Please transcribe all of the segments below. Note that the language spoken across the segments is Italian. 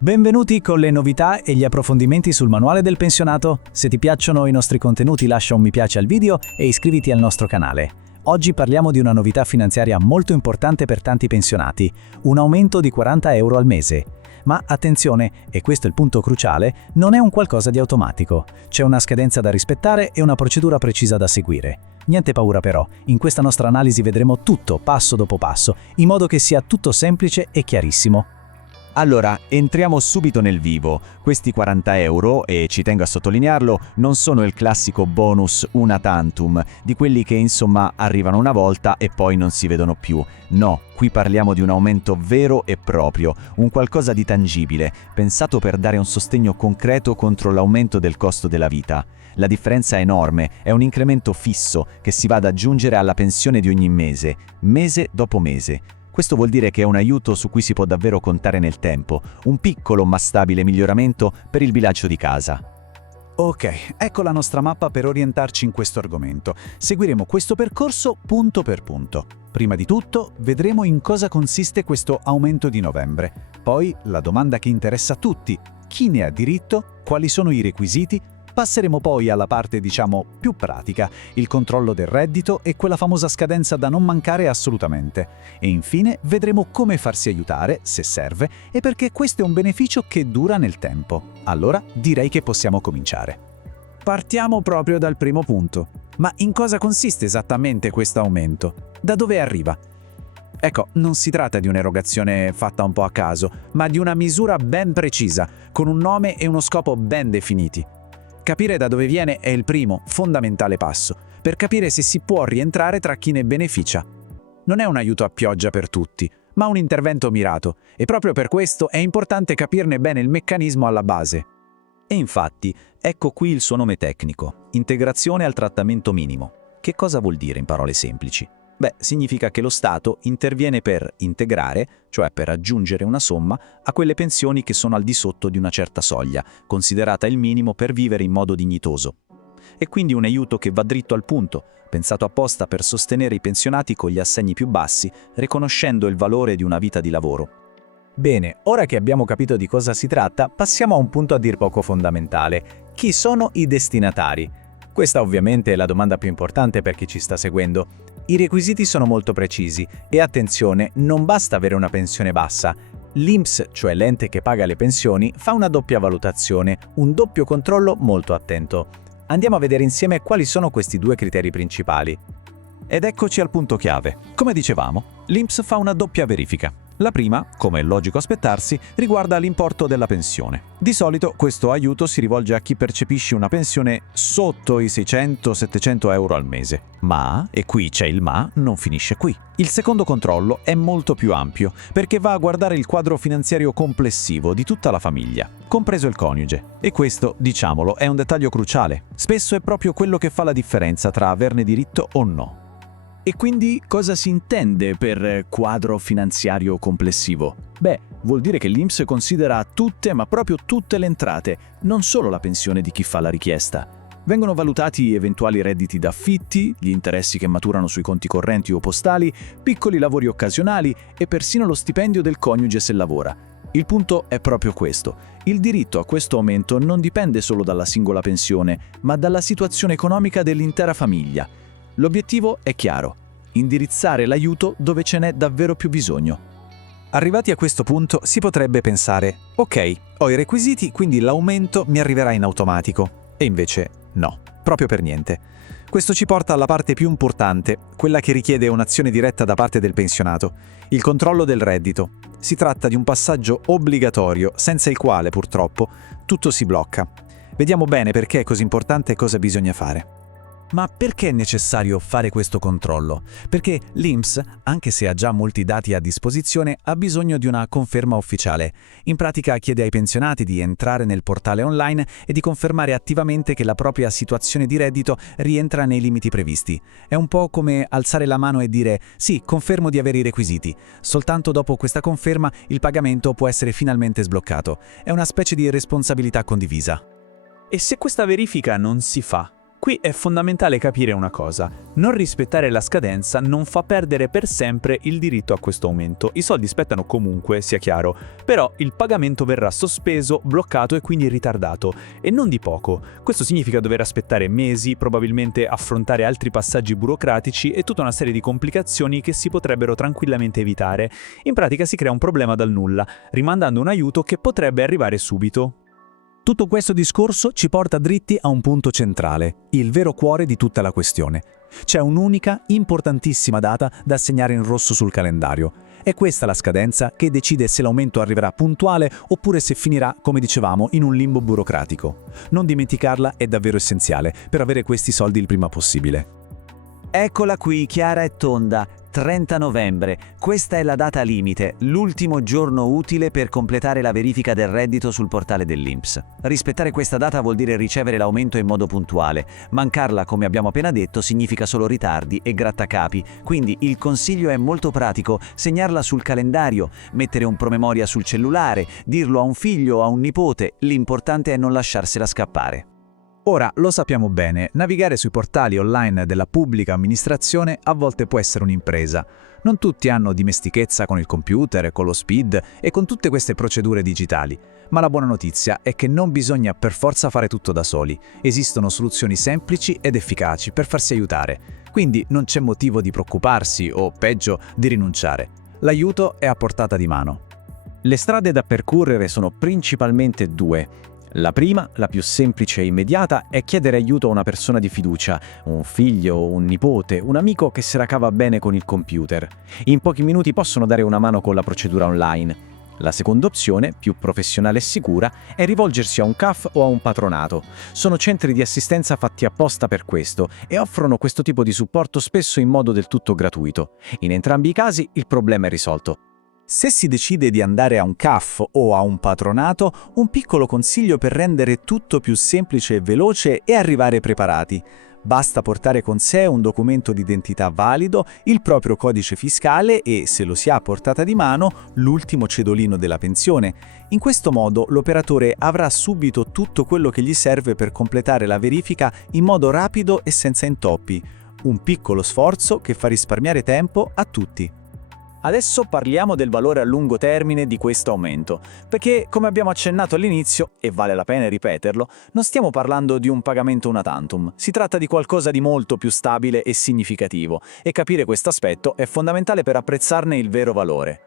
Benvenuti con le novità e gli approfondimenti sul manuale del pensionato. Se ti piacciono i nostri contenuti lascia un mi piace al video e iscriviti al nostro canale. Oggi parliamo di una novità finanziaria molto importante per tanti pensionati, un aumento di 40 euro al mese. Ma attenzione, e questo è il punto cruciale, non è un qualcosa di automatico. C'è una scadenza da rispettare e una procedura precisa da seguire. Niente paura però, in questa nostra analisi vedremo tutto passo dopo passo, in modo che sia tutto semplice e chiarissimo. Allora, entriamo subito nel vivo. Questi 40 euro, e ci tengo a sottolinearlo, non sono il classico bonus una tantum, di quelli che insomma arrivano una volta e poi non si vedono più. No, qui parliamo di un aumento vero e proprio, un qualcosa di tangibile, pensato per dare un sostegno concreto contro l'aumento del costo della vita. La differenza è enorme, è un incremento fisso che si va ad aggiungere alla pensione di ogni mese dopo mese. Questo vuol dire che è un aiuto su cui si può davvero contare nel tempo, un piccolo ma stabile miglioramento per il bilancio di casa. Ok, ecco la nostra mappa per orientarci in questo argomento. Seguiremo questo percorso punto per punto. Prima di tutto, vedremo in cosa consiste questo aumento di novembre. Poi, la domanda che interessa a tutti: chi ne ha diritto? Quali sono i requisiti? Passeremo poi alla parte, più pratica, il controllo del reddito e quella famosa scadenza da non mancare assolutamente. E infine vedremo come farsi aiutare, se serve, e perché questo è un beneficio che dura nel tempo. Allora, direi che possiamo cominciare. Partiamo proprio dal primo punto. Ma in cosa consiste esattamente questo aumento? Da dove arriva? Ecco, non si tratta di un'erogazione fatta un po' a caso, ma di una misura ben precisa, con un nome e uno scopo ben definiti. Capire da dove viene è il primo, fondamentale passo, per capire se si può rientrare tra chi ne beneficia. Non è un aiuto a pioggia per tutti, ma un intervento mirato, e proprio per questo è importante capirne bene il meccanismo alla base. E infatti, ecco qui il suo nome tecnico, integrazione al trattamento minimo. Che cosa vuol dire in parole semplici? Beh, significa che lo Stato interviene per integrare, cioè per aggiungere una somma, a quelle pensioni che sono al di sotto di una certa soglia, considerata il minimo per vivere in modo dignitoso. È quindi un aiuto che va dritto al punto, pensato apposta per sostenere i pensionati con gli assegni più bassi, riconoscendo il valore di una vita di lavoro. Bene, ora che abbiamo capito di cosa si tratta, passiamo a un punto a dir poco fondamentale. Chi sono i destinatari? Questa ovviamente è la domanda più importante per chi ci sta seguendo. I requisiti sono molto precisi e attenzione, non basta avere una pensione bassa. L'INPS, cioè l'ente che paga le pensioni, fa una doppia valutazione, un doppio controllo molto attento. Andiamo a vedere insieme quali sono questi due criteri principali. Ed eccoci al punto chiave. Come dicevamo, l'INPS fa una doppia verifica. La prima, come è logico aspettarsi, riguarda l'importo della pensione. Di solito questo aiuto si rivolge a chi percepisce una pensione sotto i 600-700 euro al mese. Ma, e qui c'è il ma, non finisce qui. Il secondo controllo è molto più ampio, perché va a guardare il quadro finanziario complessivo di tutta la famiglia, compreso il coniuge. E questo, diciamolo, è un dettaglio cruciale. Spesso è proprio quello che fa la differenza tra averne diritto o no. E quindi cosa si intende per quadro finanziario complessivo? Beh, vuol dire che l'INPS considera tutte, ma proprio tutte le entrate, non solo la pensione di chi fa la richiesta. Vengono valutati eventuali redditi d'affitti, gli interessi che maturano sui conti correnti o postali, piccoli lavori occasionali e persino lo stipendio del coniuge se lavora. Il punto è proprio questo. Il diritto a questo aumento non dipende solo dalla singola pensione, ma dalla situazione economica dell'intera famiglia. L'obiettivo è chiaro: indirizzare l'aiuto dove ce n'è davvero più bisogno. Arrivati a questo punto si potrebbe pensare: ok, ho i requisiti, quindi l'aumento mi arriverà in automatico. E invece no, proprio per niente. Questo ci porta alla parte più importante, quella che richiede un'azione diretta da parte del pensionato: il controllo del reddito. Si tratta di un passaggio obbligatorio, senza il quale, purtroppo, tutto si blocca. Vediamo bene perché è così importante e cosa bisogna fare. Ma perché è necessario fare questo controllo? Perché l'INPS, anche se ha già molti dati a disposizione, ha bisogno di una conferma ufficiale. In pratica chiede ai pensionati di entrare nel portale online e di confermare attivamente che la propria situazione di reddito rientra nei limiti previsti. È un po' come alzare la mano e dire «Sì, confermo di avere i requisiti». Soltanto dopo questa conferma il pagamento può essere finalmente sbloccato. È una specie di responsabilità condivisa. E se questa verifica non si fa? Qui è fondamentale capire una cosa: non rispettare la scadenza non fa perdere per sempre il diritto a questo aumento. I soldi spettano comunque, sia chiaro, però il pagamento verrà sospeso, bloccato e quindi ritardato, e non di poco. Questo significa dover aspettare mesi, probabilmente affrontare altri passaggi burocratici e tutta una serie di complicazioni che si potrebbero tranquillamente evitare. In pratica si crea un problema dal nulla, rimandando un aiuto che potrebbe arrivare subito. Tutto questo discorso ci porta dritti a un punto centrale, il vero cuore di tutta la questione. C'è un'unica, importantissima data da segnare in rosso sul calendario. È questa la scadenza che decide se l'aumento arriverà puntuale oppure se finirà, come dicevamo, in un limbo burocratico. Non dimenticarla è davvero essenziale per avere questi soldi il prima possibile. Eccola qui, chiara e tonda, 30 novembre. Questa è la data limite, l'ultimo giorno utile per completare la verifica del reddito sul portale dell'INPS. Rispettare questa data vuol dire ricevere l'aumento in modo puntuale. Mancarla, come abbiamo appena detto, significa solo ritardi e grattacapi. Quindi il consiglio è molto pratico: segnarla sul calendario, mettere un promemoria sul cellulare, dirlo a un figlio o a un nipote. L'importante è non lasciarsela scappare. Ora, lo sappiamo bene, navigare sui portali online della pubblica amministrazione a volte può essere un'impresa. Non tutti hanno dimestichezza con il computer, con lo SPID e con tutte queste procedure digitali. Ma la buona notizia è che non bisogna per forza fare tutto da soli. Esistono soluzioni semplici ed efficaci per farsi aiutare. Quindi non c'è motivo di preoccuparsi o, peggio, di rinunciare. L'aiuto è a portata di mano. Le strade da percorrere sono principalmente due. La prima, la più semplice e immediata, è chiedere aiuto a una persona di fiducia, un figlio, un nipote, un amico che se la cava bene con il computer. In pochi minuti possono dare una mano con la procedura online. La seconda opzione, più professionale e sicura, è rivolgersi a un CAF o a un patronato. Sono centri di assistenza fatti apposta per questo e offrono questo tipo di supporto spesso in modo del tutto gratuito. In entrambi i casi il problema è risolto. Se si decide di andare a un CAF o a un patronato, un piccolo consiglio per rendere tutto più semplice e veloce è arrivare preparati. Basta portare con sé un documento d'identità valido, il proprio codice fiscale e, se lo si ha a portata di mano, l'ultimo cedolino della pensione. In questo modo l'operatore avrà subito tutto quello che gli serve per completare la verifica in modo rapido e senza intoppi. Un piccolo sforzo che fa risparmiare tempo a tutti. Adesso parliamo del valore a lungo termine di questo aumento, perché, come abbiamo accennato all'inizio, e vale la pena ripeterlo, non stiamo parlando di un pagamento una tantum, si tratta di qualcosa di molto più stabile e significativo, e capire questo aspetto è fondamentale per apprezzarne il vero valore.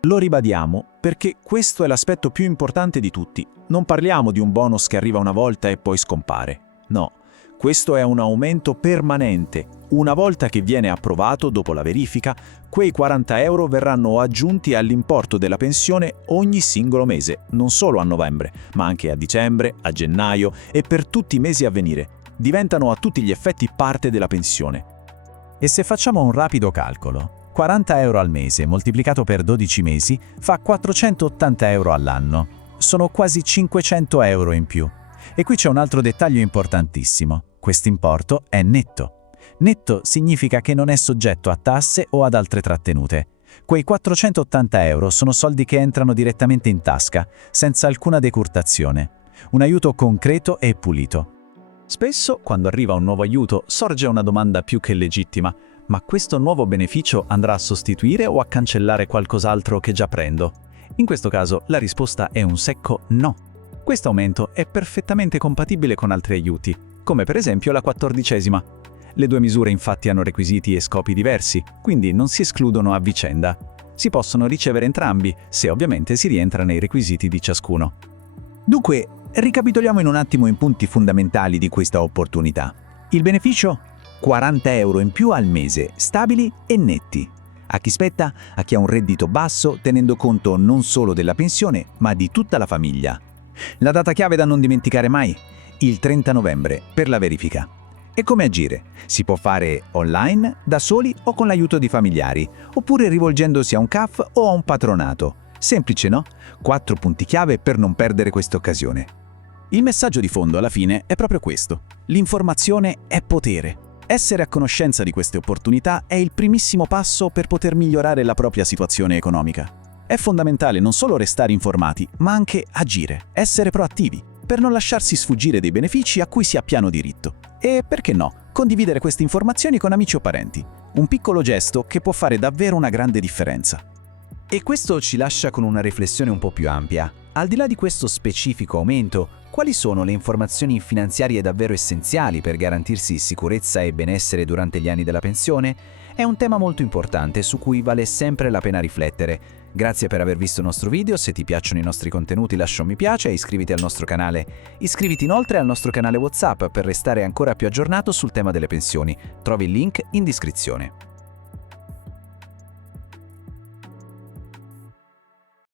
Lo ribadiamo perché questo è l'aspetto più importante di tutti. Non parliamo di un bonus che arriva una volta e poi scompare. No, questo è un aumento permanente. Una volta che viene approvato dopo la verifica, quei 40 euro verranno aggiunti all'importo della pensione ogni singolo mese, non solo a novembre, ma anche a dicembre, a gennaio e per tutti i mesi a venire. Diventano a tutti gli effetti parte della pensione. E se facciamo un rapido calcolo, 40 euro al mese moltiplicato per 12 mesi fa 480 euro all'anno. Sono quasi 500 euro in più. E qui c'è un altro dettaglio importantissimo. Quest'importo è netto. Netto significa che non è soggetto a tasse o ad altre trattenute. Quei 480 euro sono soldi che entrano direttamente in tasca, senza alcuna decurtazione. Un aiuto concreto e pulito. Spesso, quando arriva un nuovo aiuto, sorge una domanda più che legittima: ma questo nuovo beneficio andrà a sostituire o a cancellare qualcos'altro che già prendo? In questo caso la risposta è un secco no. Questo aumento è perfettamente compatibile con altri aiuti, come per esempio la 14ª. Le due misure infatti hanno requisiti e scopi diversi, quindi non si escludono a vicenda. Si possono ricevere entrambi, se ovviamente si rientra nei requisiti di ciascuno. Dunque, ricapitoliamo in un attimo i punti fondamentali di questa opportunità. Il beneficio? 40 euro in più al mese, stabili e netti. A chi spetta? A chi ha un reddito basso, tenendo conto non solo della pensione, ma di tutta la famiglia. La data chiave da non dimenticare mai? Il 30 novembre, per la verifica. E come agire? Si può fare online, da soli o con l'aiuto di familiari, oppure rivolgendosi a un CAF o a un patronato. Semplice, no? 4 punti chiave per non perdere questa occasione. Il messaggio di fondo alla fine è proprio questo. L'informazione è potere. Essere a conoscenza di queste opportunità è il primissimo passo per poter migliorare la propria situazione economica. È fondamentale non solo restare informati, ma anche agire, essere proattivi. per non lasciarsi sfuggire dei benefici a cui si ha pieno diritto. E perché no, condividere queste informazioni con amici o parenti. Un piccolo gesto che può fare davvero una grande differenza. E questo ci lascia con una riflessione un po' più ampia. Al di là di questo specifico aumento, quali sono le informazioni finanziarie davvero essenziali per garantirsi sicurezza e benessere durante gli anni della pensione? È un tema molto importante su cui vale sempre la pena riflettere. Grazie per aver visto il nostro video, se ti piacciono i nostri contenuti lascia un mi piace e iscriviti al nostro canale. Iscriviti inoltre al nostro canale WhatsApp per restare ancora più aggiornato sul tema delle pensioni. Trovi il link in descrizione.